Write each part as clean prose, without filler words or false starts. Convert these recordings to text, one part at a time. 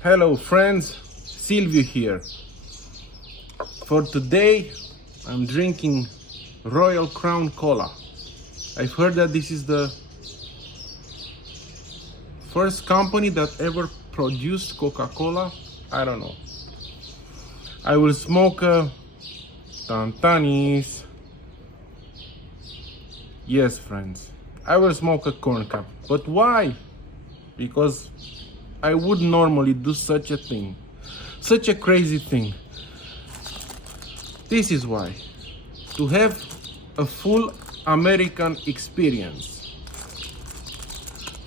Hello friends, Silvio here. For today I'm drinking Royal Crown Cola. I've heard that this is the first company that ever produced Coca-Cola. I don't know. I will smoke a Tantanis. Yes friends, I will smoke a corn cup. But why? Because I would normally do such a thing, such a crazy thing. This is why. To have a full American experience.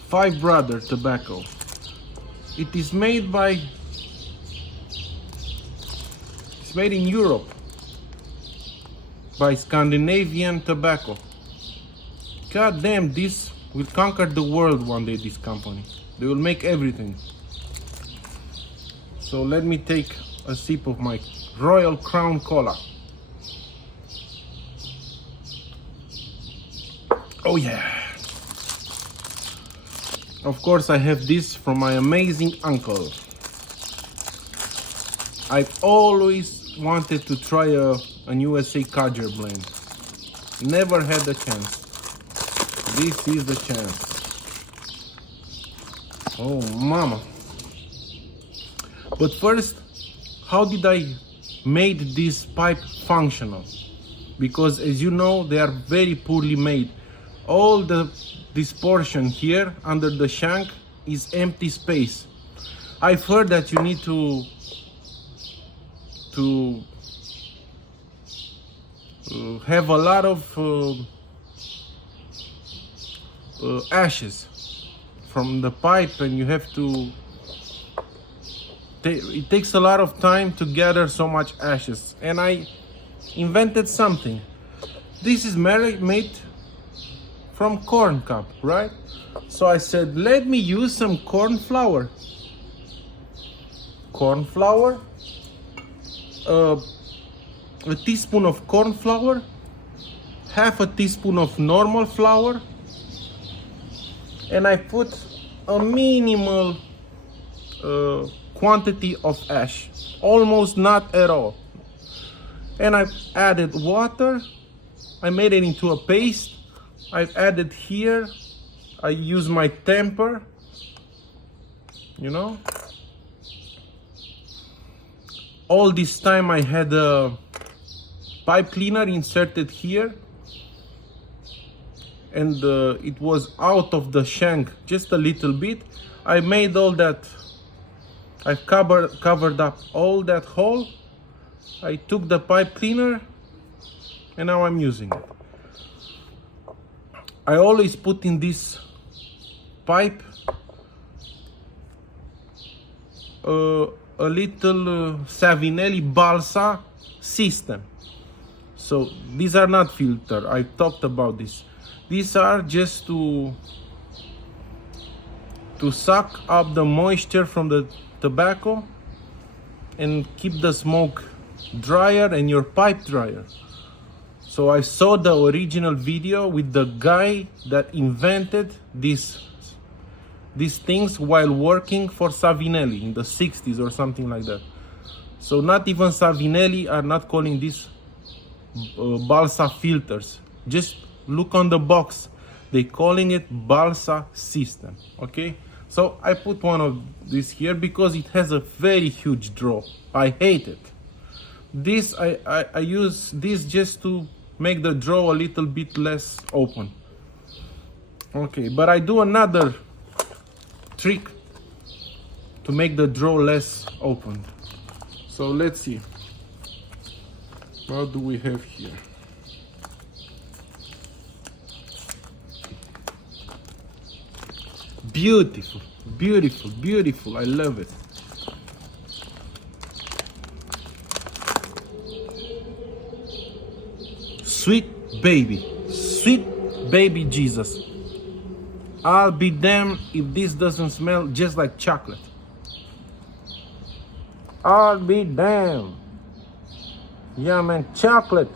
Five Brother tobacco. It is made in Europe by Scandinavian tobacco. God damn, this will conquer the world one day, this company. They will make everything. So let me take a sip of my Royal Crown Cola. Oh yeah. Of course I have this from my amazing uncle. I've always wanted to try an USA Cadger blend. Never had the chance. This is the chance. Oh mama. But first, how did I made this pipe functional? Because as you know, they are very poorly made. All this portion here under the shank is empty space. I've heard that you need to have a lot of ashes from the pipe, and you have to it takes a lot of time to gather so much ashes. And I invented something. This is made from corn cup, right? So I said, let me use some corn flour. Corn flour, a teaspoon of corn flour, half a teaspoon of normal flour, and I put a minimal quantity of ash, almost not at all. And I've added water. I made it into a paste. I've added here, I use my temper, you know. All this time I had a pipe cleaner inserted here, and it was out of the shank just a little bit. I made all that, I've covered up all that hole. I took the pipe cleaner and now I'm using it. I always put in this pipe a little Savinelli balsa system. So these are not filtered. I talked about this. These are just to suck up the moisture from the tobacco and keep the smoke drier and your pipe drier. So I saw the original video with the guy that invented these things while working for Savinelli in the 60s or something like that. So not even Savinelli are not calling this balsa filters. Just look on the box. They calling it balsa system. Okay. So I put one of these here because it has a very huge draw. I hate it. This I use this just to make the draw a little bit less open. Okay, but I do another trick to make the draw less open. So let's see. What do we have here? Beautiful, beautiful, beautiful. I love it. Sweet baby Jesus. I'll be damned if this doesn't smell just like chocolate. I'll be damned. Yeah, man, chocolate.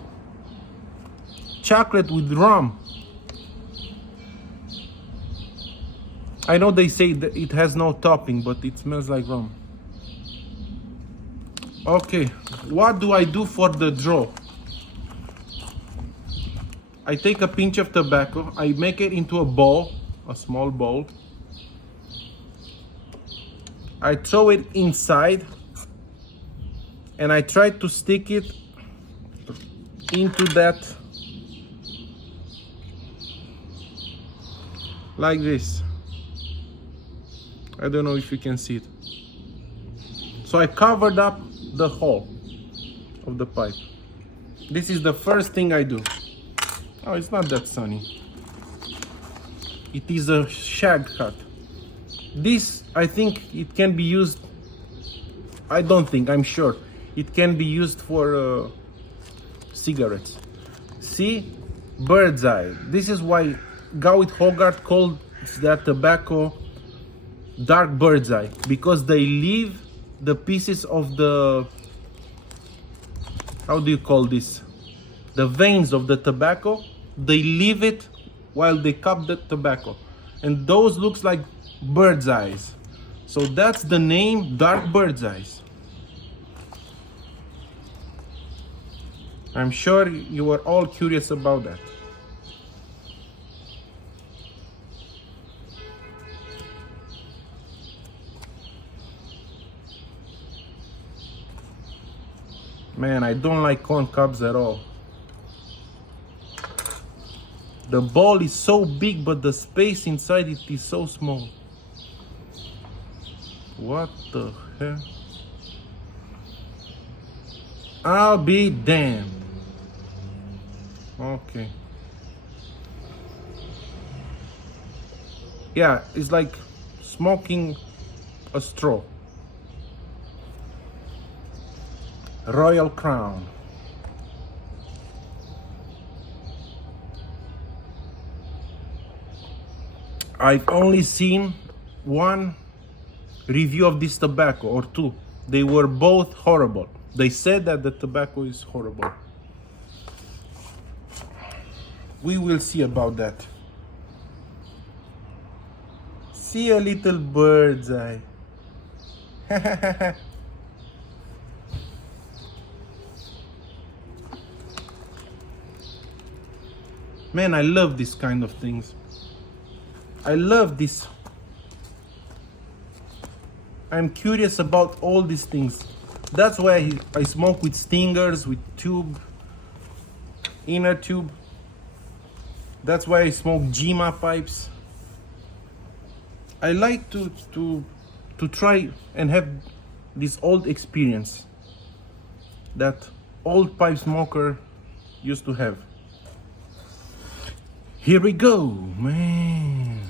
Chocolate with rum. I know they say that it has no topping, but it smells like rum. Okay, what do I do for the draw? I take a pinch of tobacco, I make it into a ball, a small ball. I throw it inside and I try to stick it into that like this. I don't know if you can see it. So I covered up the hole of the pipe. This is the first thing I do. Oh, it's not that sunny. It is a shag cut. This, I think it can be used, I don't think, I'm sure, it can be used for cigarettes. See, bird's eye. This is why Gawit Hogarth called that tobacco dark bird's eye, because they leave the pieces of the, how do you call this? The veins of the tobacco, they leave it while they cup the tobacco. And those looks like bird's eyes. So that's the name, dark bird's eyes. I'm sure you are all curious about that. Man, I don't like corn cobs at all. The ball is so big, but the space inside it is so small. What the hell? I'll be damned. Okay. Yeah, it's like smoking a straw. Royal Crown. I've only seen one review of this tobacco, or two. They were both horrible. They said that the tobacco is horrible. We will see about that. See a little bird's eye. Man, I love this kind of things. I love this. I'm curious about all these things. That's why I smoke with stingers, with tube, inner tube. That's why I smoke Jima pipes. I like to try and have this old experience that old pipe smoker used to have. Here we go, man.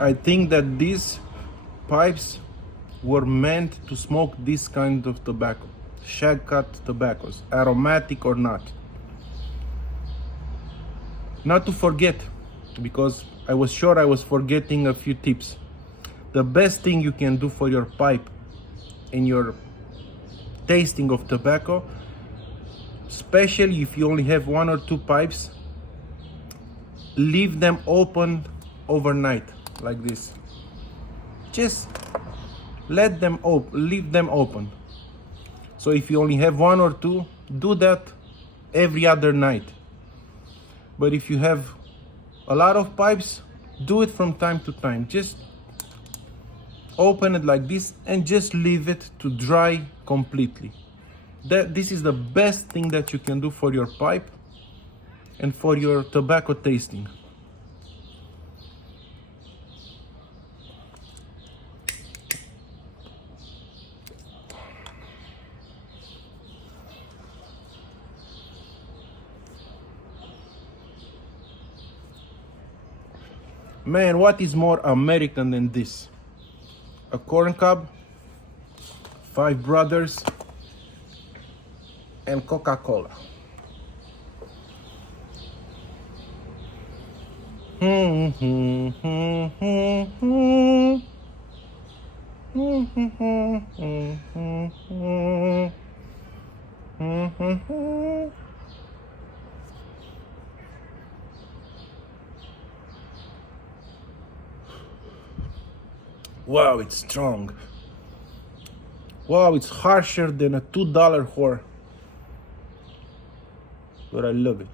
I think that these pipes were meant to smoke this kind of tobacco, shag cut tobaccos, aromatic or not. Not to forget, because I was sure I was forgetting a few tips. The best thing you can do for your pipe in your tasting of tobacco, especially if you only have one or two pipes, leave them open overnight. Like this. Just let them open, leave them open. So if you only have one or two, do that every other night. But if you have a lot of pipes, do it from time to time. Just open it like this and just leave it to dry completely. This is the best thing that you can do for your pipe and for your tobacco tasting. Man, what is more American than this? a corn cob, 5 brothers, and Coca-Cola. Wow, it's strong. Wow, it's harsher than a $2 whore. But I love it.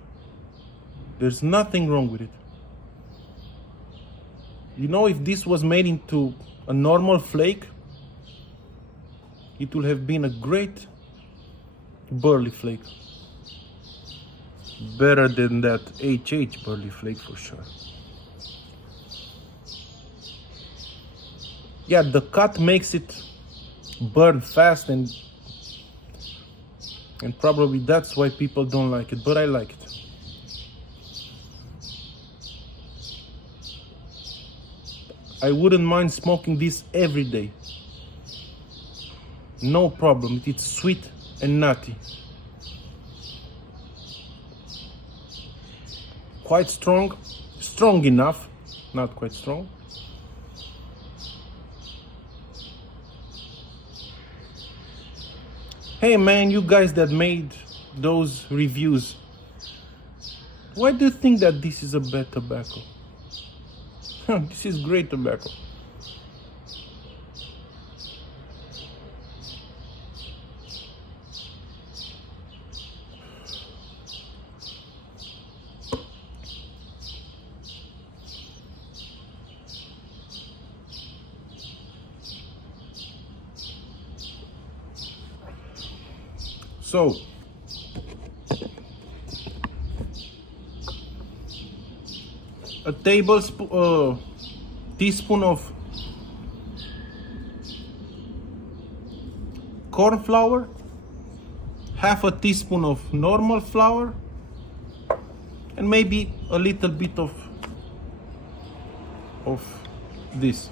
There's nothing wrong with it. You know, if this was made into a normal flake, it would have been a great burley flake. Better than that HH burley flake for sure. Yeah, the cut makes it burn fast, and probably that's why people don't like it, but I like it. I wouldn't mind smoking this every day. No problem. It's sweet and nutty. Quite strong. Strong enough. Not quite strong. Hey man, you guys that made those reviews, why do you think that this is a bad tobacco? This is great tobacco. So, a teaspoon of corn flour, half a teaspoon of normal flour, and maybe a little bit of this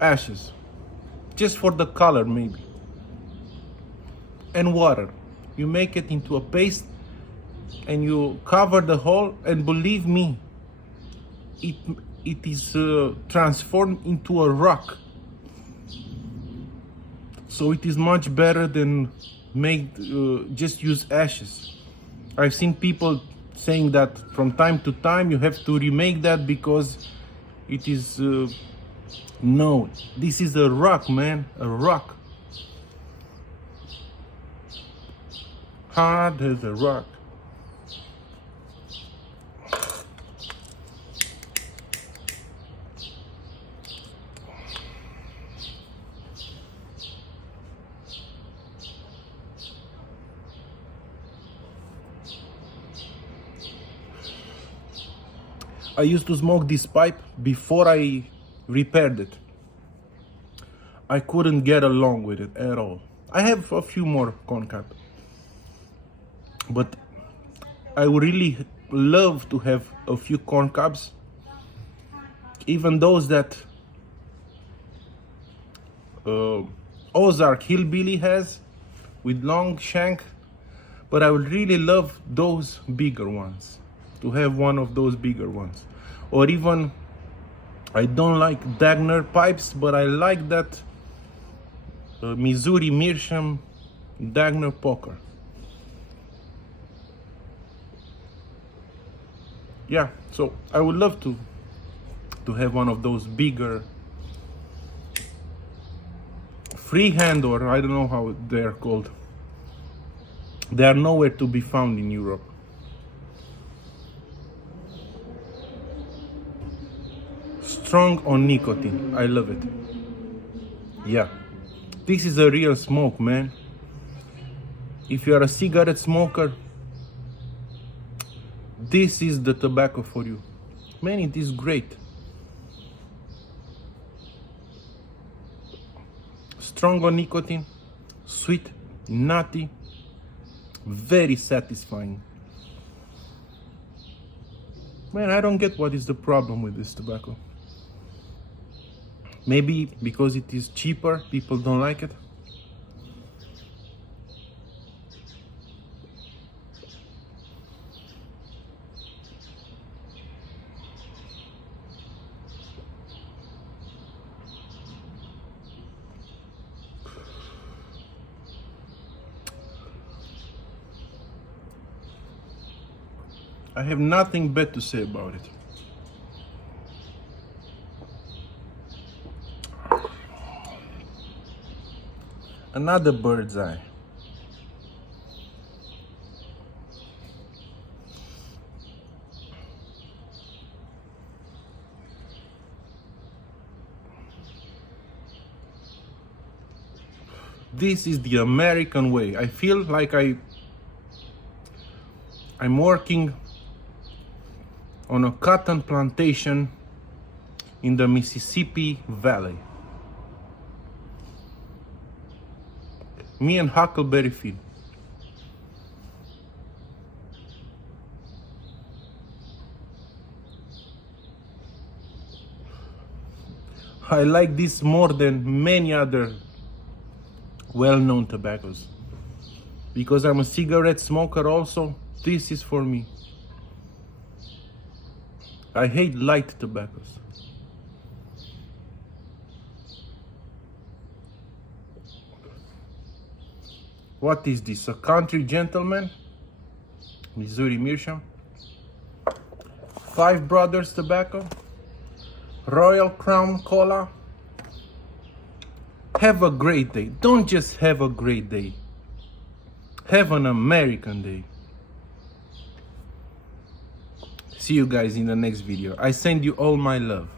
ashes, just for the color maybe, and water. You make it into a paste and you cover the hole, and believe me, it is transformed into a rock. So it is much better than just use ashes. I've seen people saying that from time to time you have to remake that because it is no, this is a rock, man, a rock, hard as a rock. I used to smoke this pipe before I repaired it. I couldn't get along with it at all. I have a few more corn cap, but I would really love to have a few corn cobs, even those that Ozark Hillbilly has with long shank, but I would really love those bigger ones, to have one of those bigger ones. Or even, I don't like Dagner pipes, but I like that Missouri Meerschaum Dagner Poker. Yeah, so I would love to have one of those bigger freehand, or I don't know how they're called. They are nowhere to be found in Europe. Strong on nicotine, I love it. Yeah, this is a real smoke, man. If you are a cigarette smoker, this is the tobacco for you. Man, it is great. Strong on nicotine, sweet, nutty, very satisfying. Man, I don't get what is the problem with this tobacco. Maybe because it is cheaper, people don't like it. I have nothing bad to say about it. Another bird's eye. This is the American way. I feel like I'm working on a cotton plantation in the Mississippi Valley. Me and Huckleberry Finn. I like this more than many other well-known tobaccos. Because I'm a cigarette smoker also, this is for me. I hate light tobaccos. What is this? A country gentleman? Missouri Meerschaum. Five Brothers tobacco. Royal Crown Cola. Have a great day. Don't just have a great day. Have an American day. See you guys in the next video. I send you all my love.